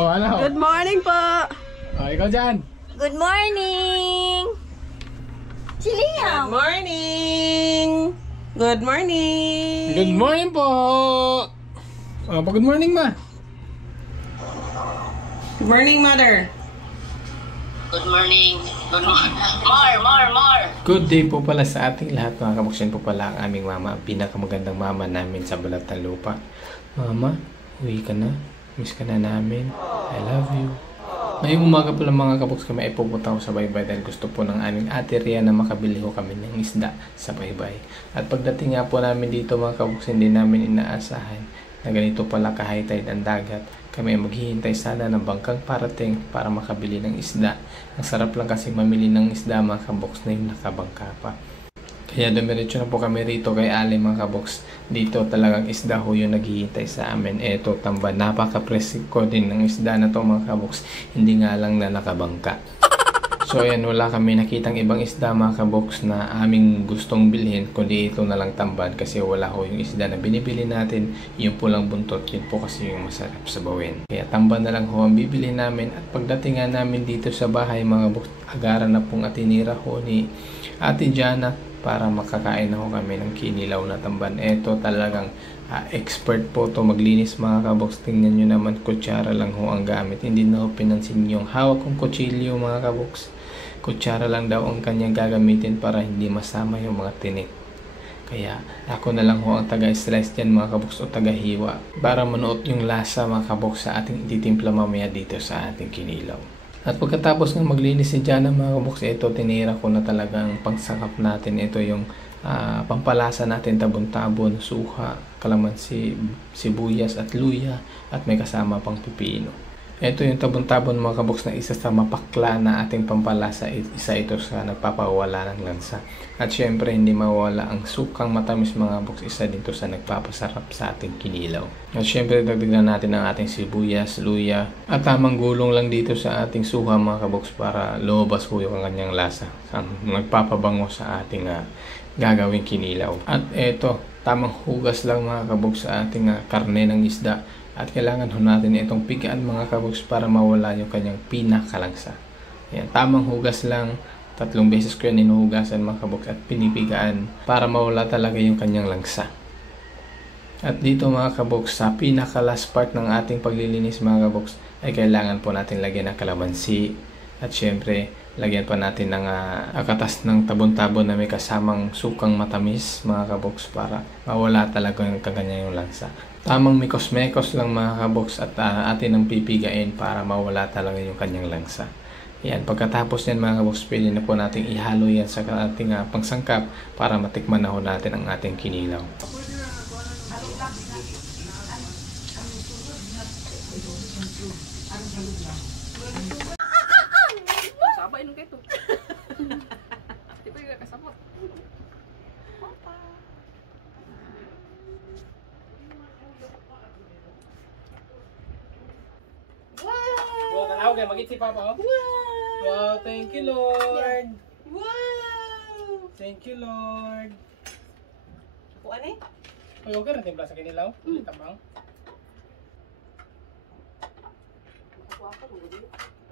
Oh, ano? Good morning po! Oh, ikaw dyan. Good morning! Si Good Liam! morning! Good morning! Good morning po! Oh, good morning, ma. Good morning, Mother! Good morning. Good morning. More. Good day po pala sa ating lahat mga kaboks. Yan po pala ang aming mama, ang pinakamagandang mama namin sa balat ng lupa. Mama, uwi ka na. Miss ka na namin. I love you. Ngayong umaga po lang mga kaboks kami ay pupunta ko sa baybay dahil gusto po ng aming ate Ria na makabili ko kami ng isda sa baybay. At pagdating nga po namin dito mga kaboks, hindi namin inaasahan na ganito pala ka-high tide ang dagat. Kami ay maghihintay sana ng bangkang parating para makabili ng isda. Ang sarap lang kasi mamili ng isda mga kaboks na yung nakabangka pa. Kaya dumiretso na po kami rito kay Ali mga kaboks. Dito talagang isda ho yung naghihintay sa amin. Eto tamba, napaka-presip ko din ng isda na to mga kaboks. Hindi nga lang na nakabangka. So ayan, wala kami nakitang ibang isda mga kaboks na aming gustong bilhin kundi ito na lang tamban kasi wala ho yung isda na binibili natin, yung pulang buntot, yun po kasi yung masarap sa bawin. Kaya tamban na lang ho ang bibili namin at pagdating nga namin dito sa bahay mga kaboks, agaran na pong atinira ho ni Ate Jana para makakain na ho kami ng kinilaw na tamban. Ito talagang expert po to maglinis mga kaboks. Tingnan nyo naman, kutsara lang ho ang gamit. Hindi na ho pinansin yung hawak kong kutsilyo mga kaboks. Kutsara lang daw ang kanyang gagamitin para hindi masama yung mga tinik. Kaya ako na lang ho ang taga-slice dyan mga kaboks o taga-hiwa para manuot yung lasa mga kaboks sa ating ititimpla mamaya dito sa ating kinilaw. At pagkatapos ng maglinis si Jana mga kaboks, ito tinira ko na talagang pangsakap natin. Ito yung pampalasa natin, tabon-tabon, suha, kalamansi, sibuyas at luya at may kasama pang pipino. Ito yung tabon-tabon mga kaboks na isa sa mapakla na ating pampalasa. Isa ito sa nagpapawala ng lansa. At syempre hindi mawala ang sukang matamis mga kaboks. Isa dito sa nagpapasarap sa ating kinilaw. At syempre dagdagan natin ang ating sibuyas, luya at tamang gulong lang dito sa ating suha mga kaboks para lumabas po yung kanyang lasa. Nagpapabango sa ating gagawing kinilaw. At ito, tamang hugas lang mga kaboks sa ating karne ng isda. At kailangan ho natin itong pigaan mga kaboks para mawala yung kanyang pinakalangsa. Ayan, tamang hugas lang. 3 beses ko yan inuhugasan mga kaboks at pinipigaan para mawala talaga yung kanyang langsa. At dito mga kaboks, sa pinaka-last part ng ating paglilinis mga kaboks ay kailangan po natin lagyan ng kalamansi. At syempre, lagyan pa natin ng katas ng tabon-tabon na may kasamang sukang matamis mga kaboks para mawala talaga yung kanyang langsa. Tamang mikos-mekos lang mga kaboks at atin ang pipigain para mawala talaga yung kanyang langsa. Yan, pagkatapos yan mga kaboks, pwede na po natin ihalo yan sa ating pangsangkap para matikman na ho natin ang ating kinilaw. Sabay nung kaito. Di ba yung kasabot? Wow, tanaw kayo, mag-itsi pa po. Wow, thank you Lord. Wow! Thank you Lord. Kuan eh? Ay, okay rin timpla sa kinilaw. Hindi tamang.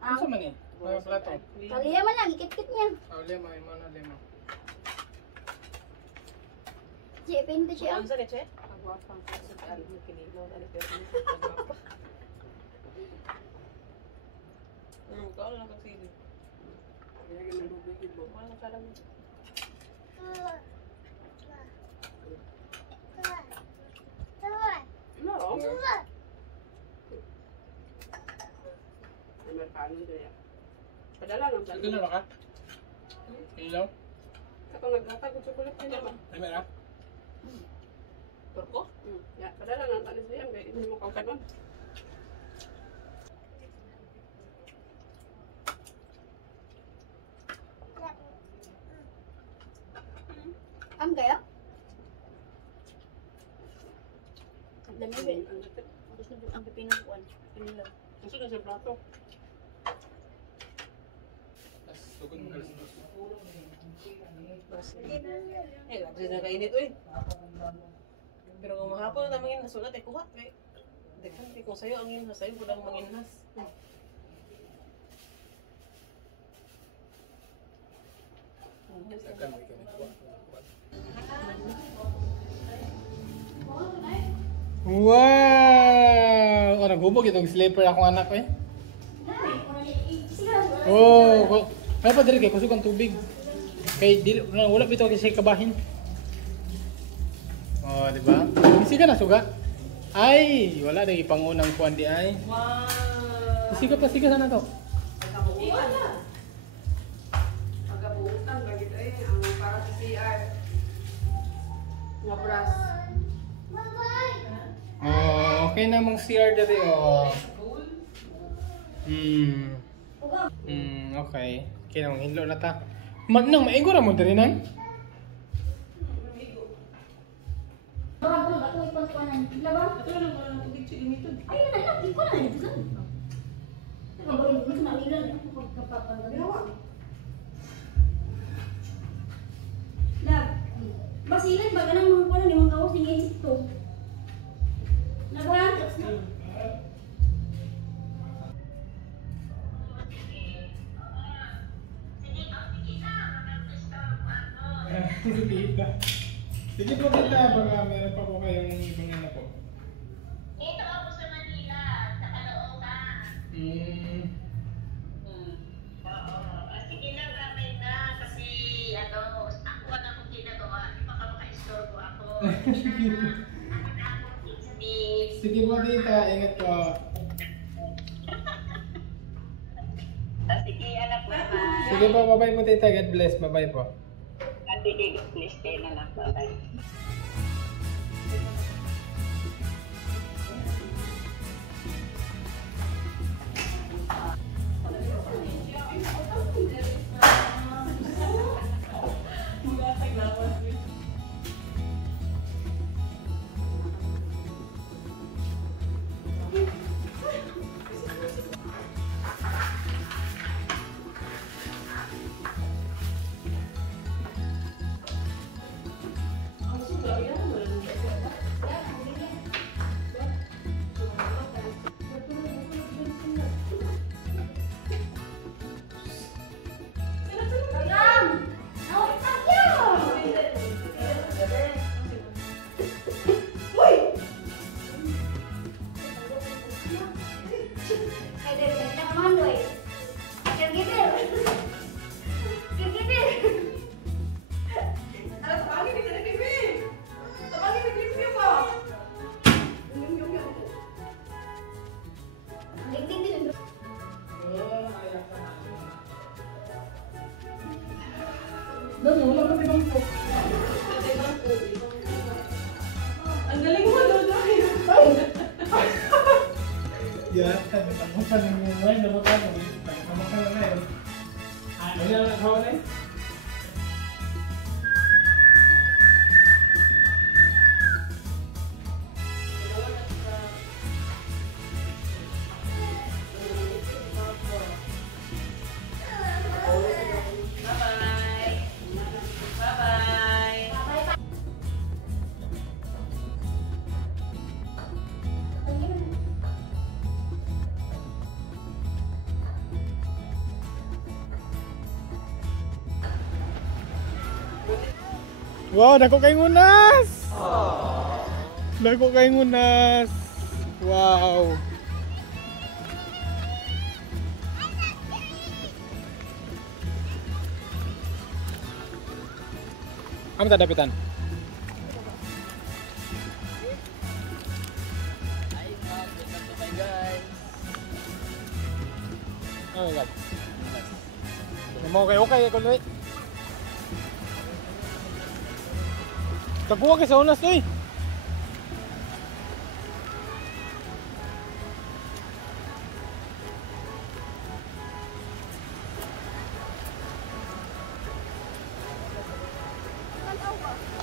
Ano sa man eh? Mga plato. Kaliya man lang, ikit-kit niya. Lema, mana lema. Siya, pinto siya. Ano sa leche? Agwapang kasi ang kinilaw. Ano pero agwapa. Ikaw lang kagsili. Kaya yung nalubigid mo. Wala na salam. No. Amerikano din yan. Padala lang sa Sige na ka? Kinilaw? Kapag naglatag ko chocolate din naman. Ay, meron? Turko? Ya, padala lang tanis diyan. Kaya hindi mo kaukanon. Am kayo? Dami ba? Gusto nyo ang pipinang kuwan. Kinilaw. Gusto na sa plato. Sugod mo kalas. Eh, kasi na kainit eh. Pero kung mahapon na tamangin nasulat eh, kuha. Kanti-kanti. Kung sa'yo ang inhas, sa'yo ko lang manginhas. Akan mo ikaw nito. Wow! Oh, naghubog itong slipper akong anak eh. Oh, ano pa dili kay kusog ang tubig. Kay dili wala bitaw kasi kabahin. Oh, di ba? Sige na suga. Ay, wala na ipangunang kuan di ay. Wow! Sige pa sige sana to. Pagkabuuan na. Pagkabuutan, bagit ay, ang para sa CR. Mga brass. Oh, okay na mong CR dati oh. Okay. Okay na mong hinlo na ta. Nang maigo ra mo diri nang? Bago ako ipagkuanan. Laban. Ito lang ang tubig siya limited. Ay, nalaki ko na dito sa. Nagawin mo na ilan ako pagkapapagawa. Lab. Basilan ba ganang mga kuan ni mga kaos ni isip to. Nagwantas na. Sige po kita, baka meron pa po kayong ibang anak po. Dito ako sa Manila, sa Caloocan. Oo. Sige lang, ramay na. Kasi, ako wala akong ginagawa. Di pa ka maka-istorbo ako. Sige na. Ako na akong tips. Sige po tita, ingat po. Sige, anak, bye-bye. Sige po, bye-bye po tita. God bless, bye-bye po. Sige, please, stay na lang. Bye-bye. Ang galing mo, Dodo. Ya, namutan yung ngayon, namutan mo. Namutan na ngayon. Ano yan ang nakawa na eh? Wow, dako kay ngunas! Dako kay ngunas! Wow! Amo ta dapitan? Oh my god. Mau kayo okay ko ni. Tagpuwa kay sa unas to eh.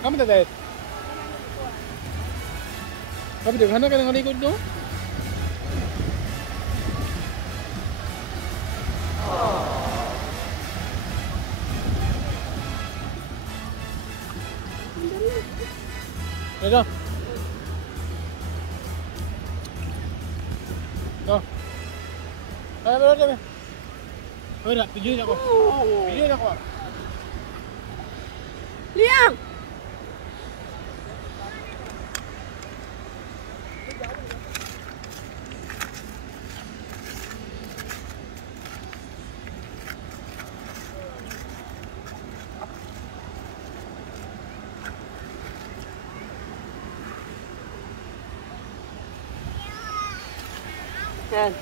Kamu tak tahu? Kamu tengok mana kan ikut tu? Ada. Go. Tara. Wala, pidiin ako. Pidiin ako. Liam! Yan.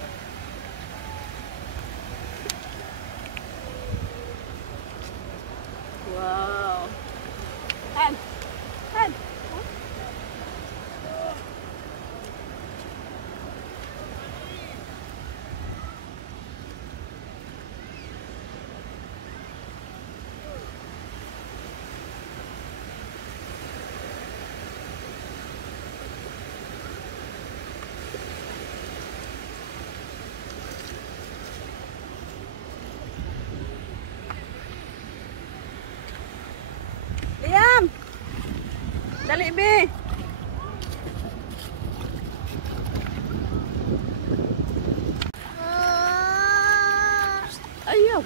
Wow. Yan. Yan. Liam! Dali, be! Ayaw!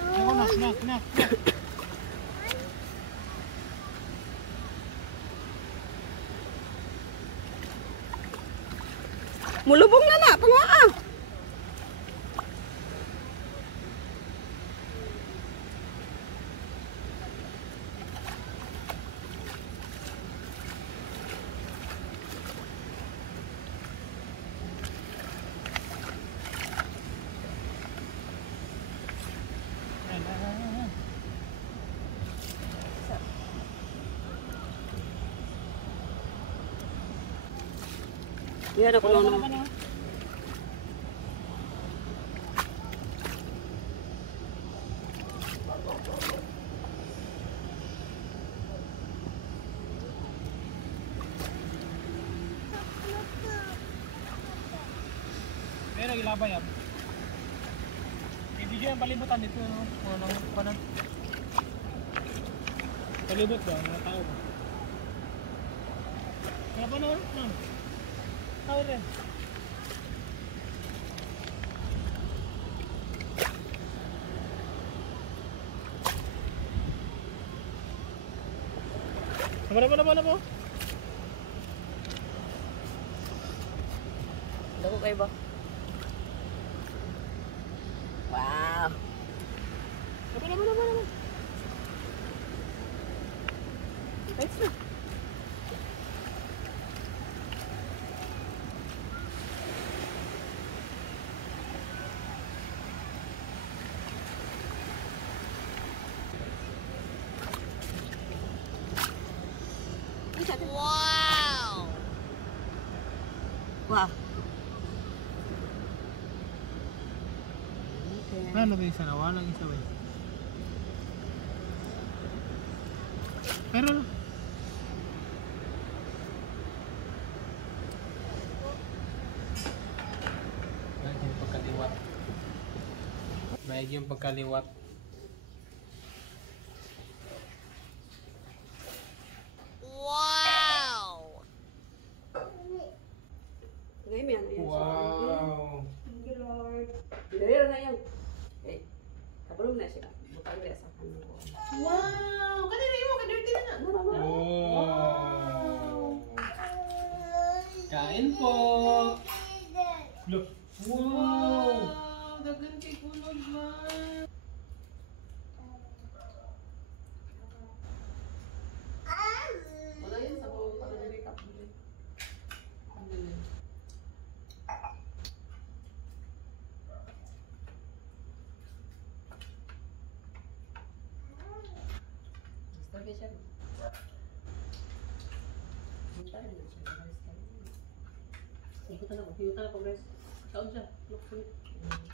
Ako na. Mulubong na, pangaa! Yan ako lang. Pero ilabay yan. Ibigay ang palibutan dito. Ano? Palibot ba? Mga tao ba? Kaya pa na? Tao rin. Nama po. Dako kayo ba? Wow! Nama. Ayos na. Wow! Ano ba isa na? Walang isa ba? Pero Maigi yung pagkaliwat. Wow! Ngayon yan. Wow! Thank you, Lord. Dito na yan. Okay. Kapulong na siya. Butang na sa kanila ko. Wow! Kanina yung mga dirty na. Wow! Kain po! Look! Wow! Dagan kay kulog man. Wala yan sa buong para na-recap mo. Gusto ka siya. Punta rin na siya. Punta na po, guys. Kaon siya. Look for it. Guys.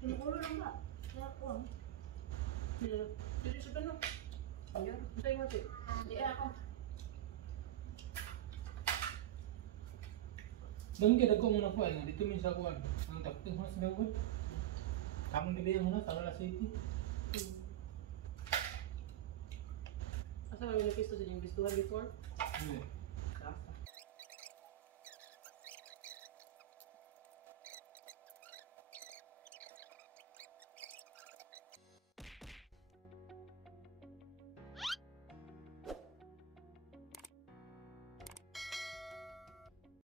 Pinukulo lang ba? Kaya ko. Dito sa tanong. Ayun. Antay mo, Che. Hindi ako. Doon ka dagko muna ko ay dito min sa kuan. Ang tapos mo sa daw. Kamong gabi ang muna sa City. Asa kami na pisto sa yung bistuhan before? Hindi.